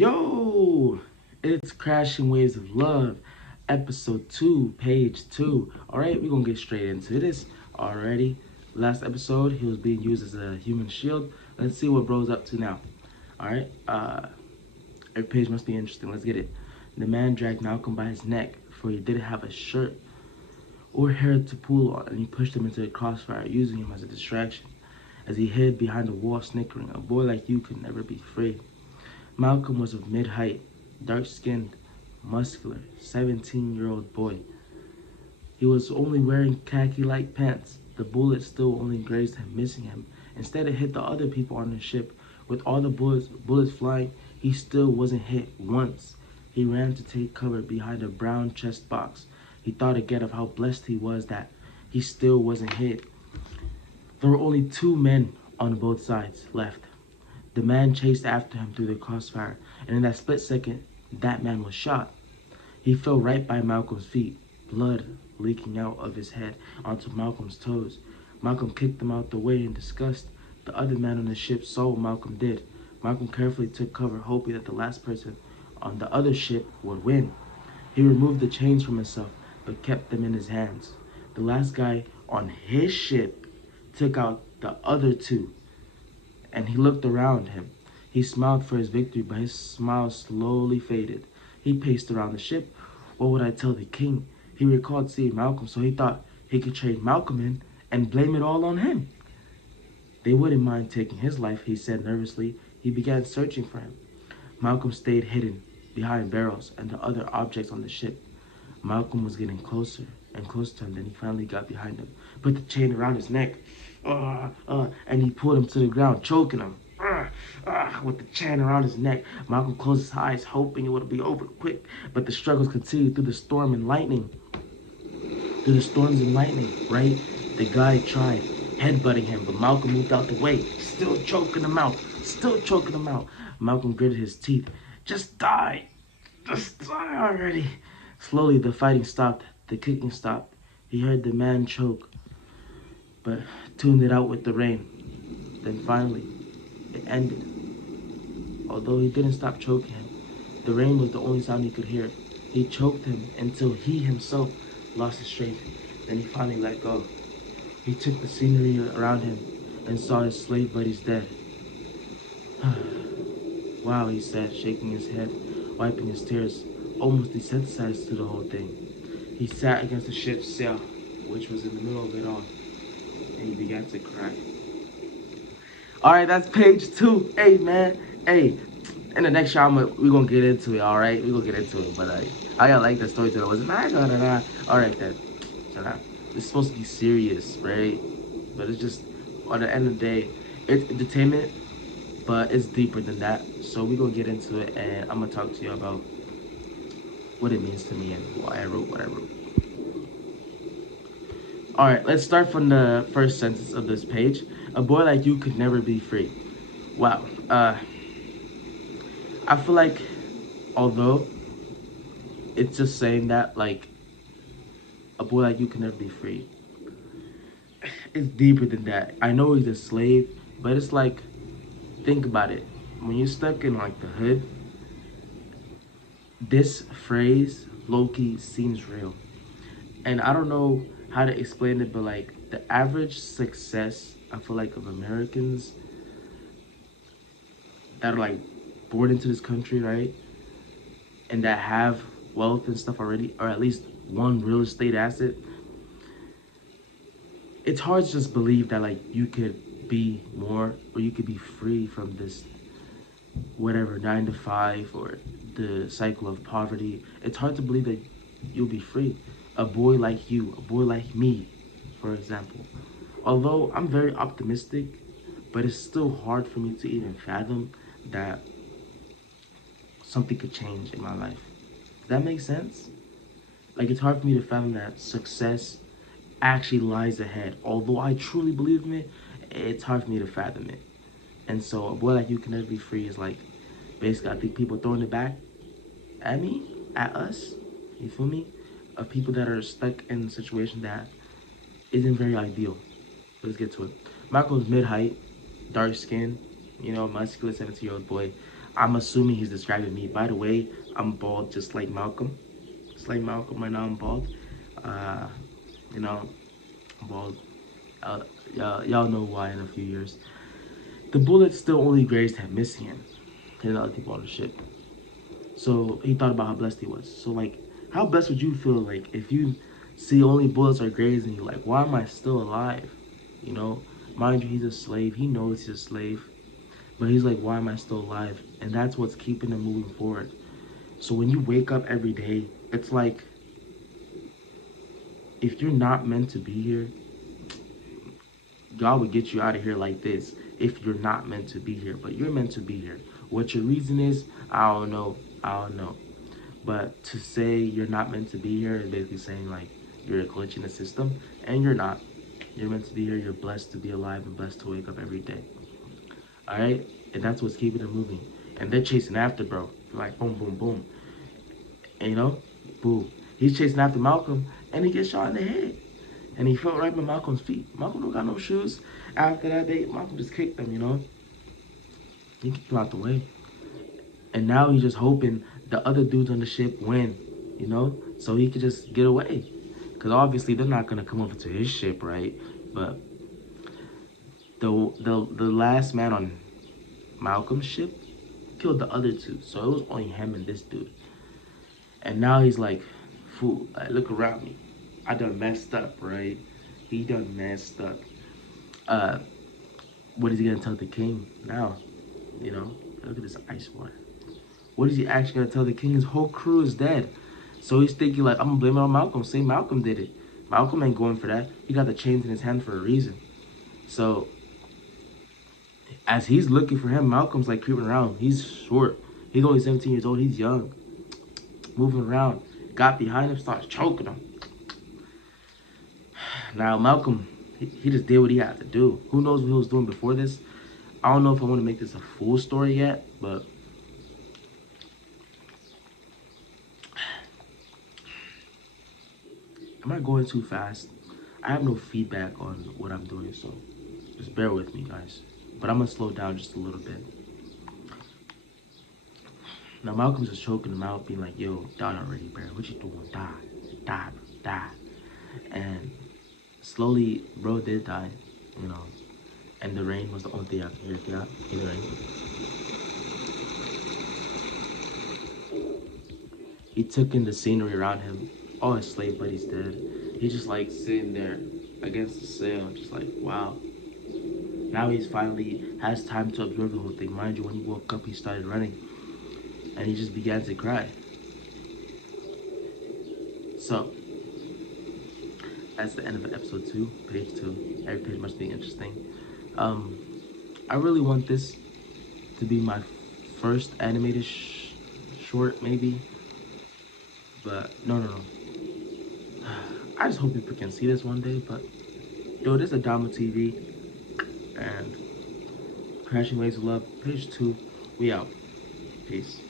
Yo, it's Crashing Waves of Love, episode 2, page 2. Alright, we're gonna get straight into this already. Last episode, he was being used as a human shield. Let's see what bro's up to now. Alright, every page must be interesting. Let's get it. The man dragged Malcolm by his neck, for he didn't have a shirt or hair to pull on, and he pushed him into the crossfire, using him as a distraction. As he hid behind the wall, snickering, "A boy like you could never be free." Malcolm was of mid-height, dark-skinned, muscular, 17-year-old boy. He was only wearing khaki-like pants. The bullet still only grazed him, missing him. Instead, it hit the other people on the ship. With all the bullets flying, he still wasn't hit once. He ran to take cover behind a brown chest box. He thought again of how blessed he was that he still wasn't hit. There were only 2 men on both sides left. The man chased after him through the crossfire, and in that split second, that man was shot. He fell right by Malcolm's feet, blood leaking out of his head onto Malcolm's toes. Malcolm kicked him out the way in disgust. The other man on the ship saw what Malcolm did. Malcolm carefully took cover, hoping that the last person on the other ship would win. He removed the chains from himself, but kept them in his hands. The last guy on his ship took out the other 2, and he looked around him. He smiled for his victory, but his smile slowly faded. He paced around the ship. What would I tell the king? He recalled seeing Malcolm, so he thought he could trade Malcolm in and blame it all on him. They wouldn't mind taking his life, he said nervously. He began searching for him. Malcolm stayed hidden behind barrels and the other objects on the ship. Malcolm was getting closer and closer to him. Then he finally got behind him, put the chain around his neck, and he pulled him to the ground, choking him. With the chain around his neck, Malcolm closed his eyes, hoping it would be over quick. But the struggles continued through the storm and lightning. Through the storms and lightning, right? The guy tried headbutting him, but Malcolm moved out the way, still choking him out, Malcolm gritted his teeth. Just die already. Slowly, the fighting stopped, the kicking stopped. He heard the man choke, but tuned it out with the rain. Then finally, it ended. Although he didn't stop choking him, the rain was the only sound he could hear. He choked him until he himself lost his strength. Then he finally let go. He took the scenery around him and saw his slave buddies dead. Wow, he said, shaking his head, wiping his tears, almost desensitized to the whole thing. He sat against the ship's sail, which was in the middle of it all, and he began to cry. Alright, that's page 2. Hey, man. Hey, in the next show, we're going to get into it, alright? We're going to get into it, but I like that story that was Alright, then. Shut up. It's supposed to be serious, right? But it's just, on the end of the day, it's entertainment, but it's deeper than that. So we're going to get into it, and I'm going to talk to you about what it means to me and why I wrote what I wrote. Alright, let's start from the first sentence of this page. A boy like you could never be free. Wow. I feel like, although it's just saying that, like, a boy like you can never be free, it's deeper than that. I know he's a slave, but it's like, think about it. When you're stuck in, like, the hood, this phrase, low-key, seems real. And I don't know how to explain it, but, like, the average success, I feel like, of Americans that are, like, born into this country, right? And that have wealth and stuff already, or at least one real estate asset. It's hard to just believe that, like, you could be more, or you could be free from this, whatever, 9 to 5, or the cycle of poverty. It's hard to believe that you'll be free. A boy like you, a boy like me, for example. Although I'm very optimistic, but it's still hard for me to even fathom that something could change in my life. Does that make sense? Like, it's hard for me to fathom that success actually lies ahead. Although I truly believe in it, it's hard for me to fathom it. And so a boy like you can never be free is like, basically, I think people throwing it back at me, at us, you feel me? Of people that are stuck in a situation that isn't very ideal. Let's get to it. Malcolm's mid-height, dark skin, muscular 17-year-old boy. I'm assuming he's describing me. By the way, I'm bald just like Malcolm. Just like Malcolm, right now I'm bald. Uh, you know, I'm bald. Y'all know why in a few years. The bullet still only grazed him, missing him, and the other people on the ship. So he thought about how blessed he was. So like, how blessed would you feel like if you see only bullets are grazing you? Like, why am I still alive? You know, mind you, he's a slave. He knows he's a slave, but he's like, why am I still alive? And that's what's keeping him moving forward. So when you wake up every day, it's like, if you're not meant to be here, God would get you out of here like this if you're not meant to be here. But you're meant to be here. What your reason is, I don't know. I don't know. But to say you're not meant to be here is basically saying like you're a glitch in the system, and you're not. You're meant to be here. You're blessed to be alive and blessed to wake up every day. All right? And that's what's keeping them moving. And they're chasing after, bro. Like boom, boom, boom. And you know, boom. He's chasing after Malcolm, and he gets shot in the head. And he fell right by Malcolm's feet. Malcolm don't got no shoes. After that, Malcolm just kicked him, you know. He kicked him out the way. And now he's just hoping the other dudes on the ship win, you know, so he could just get away. Because obviously they're not going to come over to his ship, right? But the last man on Malcolm's ship killed the other two. So it was only him and this dude. And now he's like, fool, like, look around me. I done messed up, right? He done messed up. What is he going to tell the king now? You know, look at this ice water. What is he actually going to tell the king? His whole crew is dead. So he's thinking like, I'm going to blame it on Malcolm. Say Malcolm did it. Malcolm ain't going for that. He got the chains in his hand for a reason. So as he's looking for him, Malcolm's like creeping around. He's short. He's only 17 years old. He's young. Moving around. Got behind him, starts choking him. Now Malcolm, he just did what he had to do. Who knows what he was doing before this? I don't know if I want to make this a full story yet, but am I going too fast? I have no feedback on what I'm doing, so just bear with me, guys. But I'm going to slow down just a little bit. Now, Malcolm's just choking him out, being like, yo, die already, bro. What you doing? Die. Die, bro. Die. And slowly, bro did die, you know. And the rain was the only thing I could hear. Get out. Hear the rain. He took in the scenery around him. All his slave buddies dead. He's just like sitting there against the sail, just like, wow. Now he's finally has time to observe the whole thing. Mind you, when he woke up, he started running. And he just began to cry. So, that's the end of episode 2, page 2. Every page must be interesting. I really want this to be my first animated short, maybe. But, no. I just hope people can see this one day, but yo, this is Adamo TV and Crashing Waves of Love, page 2. We out. Peace.